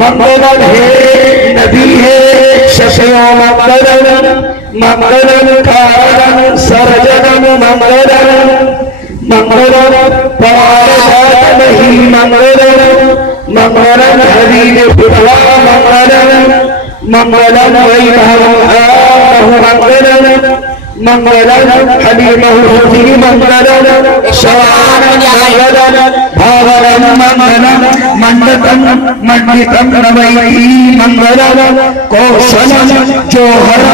मंगल हे नबी है शफिया मंगल मंगल कारण सर्जन मंगल मंगल पार नहीं मंगल मंगल हरि बुला मंगल मंगल वही मंगल मंगल हलीम मंगल शवान मंगल भावरम मंगल मंडतम मंडितम नवैती मंगल कौशल जोहर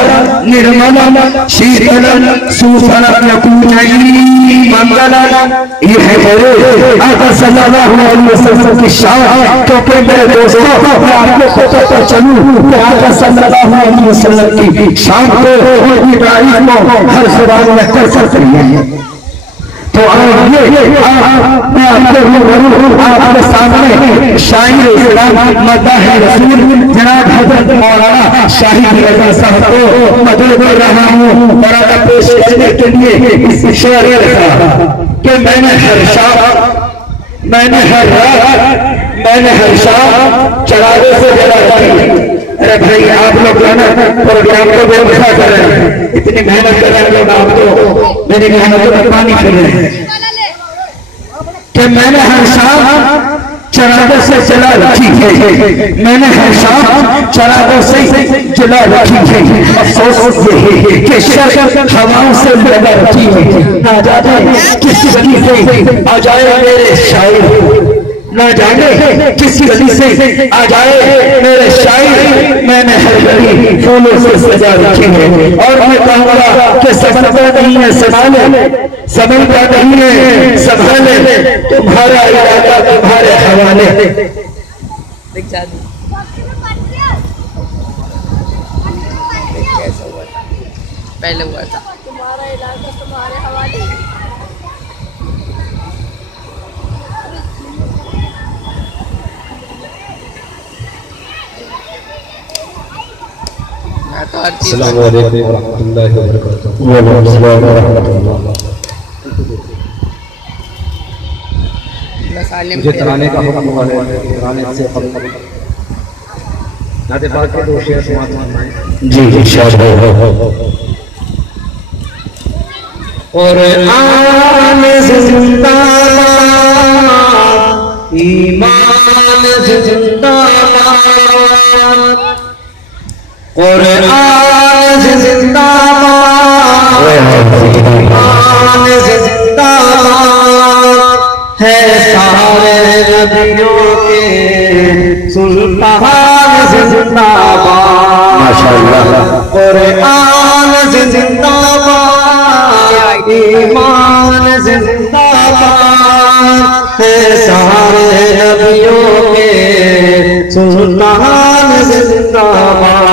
निर्मल शीतल सुफल पूजयी मंगल। यह है आका सल्लल्लाहु अलैहि वसल्लम की शान। क्योंकि मेरे दोस्तों आपको पता चलूं कि आका सल्लल्लाहु अलैहि वसल्लम की शान को हर जुबान में कर सकते हैं। तो मैं आपके सामने शायर इस्लाम मदाह रसूल जनाब हजरत मौलाना शाहिद रज़ा साहब को मदद कर रहा हूँ मौलाना पेश करने के लिए इस शेर लिखा कि मैंने हर शाम चरागे से जला दी। अरे भाई आप लोग जो है ना प्रोग्राम को व्यवस्था कर रहे हैं, इतनी मेहनत कर रहे हैं, आप तो मेरी मेहनतों में पानी कर रहे हैं कि मैंने हर शाम चरागों से जला रखी है, मैंने हर शाम चरागों से जला रखी है। अफसोस ये है कि शर्त हवाओं से लगा रखी है। ना जाने किस गली से आ जाए मेरे शायर, ना जाने किस गली से आ जाए मेरे शायर, मैंने हर गली फूलों से सजा रखी है। और मैं कहूँगा कि समझता नहीं है संभाले, समझता नहीं है संभाले, तुम्हारा इरादा तुम्हारे हवाले। पहले हुआ था तुम्हारा इलाका तुम्हारे हवाले। अस्सलामु अलैकुम वरहमतुल्लाहि वबरकातुहू। वालेकुम अस्सलाम वरहमतुल्लाह। मुझे तराने का हुक्म हुआ है, तराने से कबल नाते पाक के दो शेर समाअत फरमाएं। जी इंशाअल्लाह। और आन जिंदाबाद, ईमान जिंदाबाद, कुरान जिंदाबाद, ईमान जिंदाबाद है सारे नबियों के सुल्तान जिंदाबाद। माशाअल्लाह। कुरान जिंदाबाद, ईमान जिंदाबाद है सारे नबियों के सुल्तान जिंदाबाद।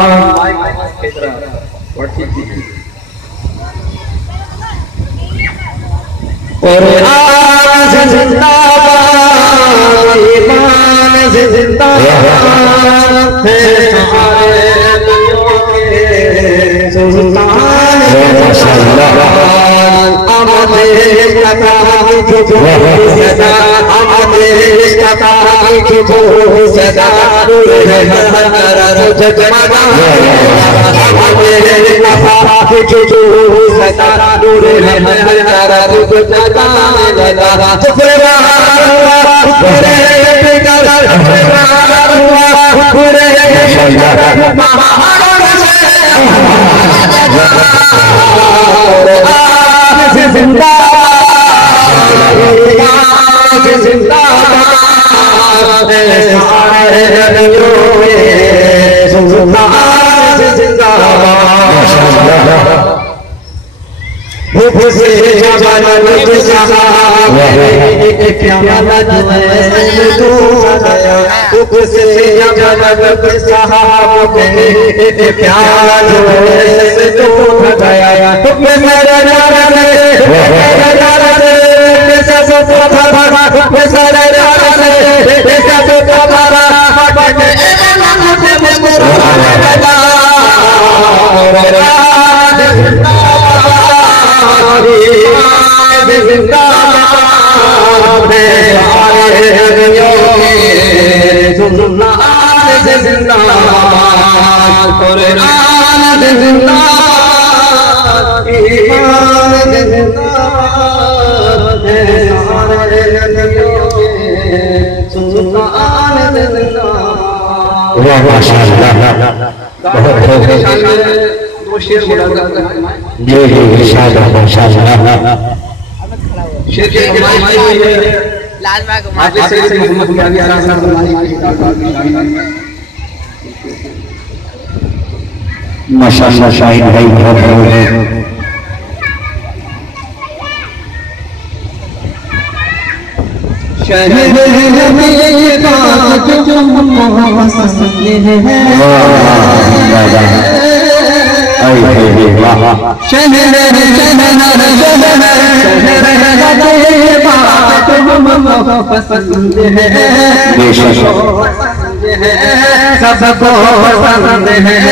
और आज जिंदाबाद, ईमान जिंदाबाद है सारे नबियों के सुल्तान जिंदाबाद। कुरान जिंदाबाद कुरान जिंदाबाद ईमान जिंदाबाद है सारे नबियों के सुल्तान जिंदाबाद। वाह माशाअल्लाह, बहुत वो शेर बोला जाता है जी जी माशाअल्लाह माशाअल्लाह। शेर की कमाई हुई है लाल बाग हाफिज सैयद मोहम्मद मियां साहब की किताब की माशाअल्लाह। शाहिद भाई बहुत बहुत शहर में बात जो पसंद है वाह शहर बात पसंद है सबको पसंद है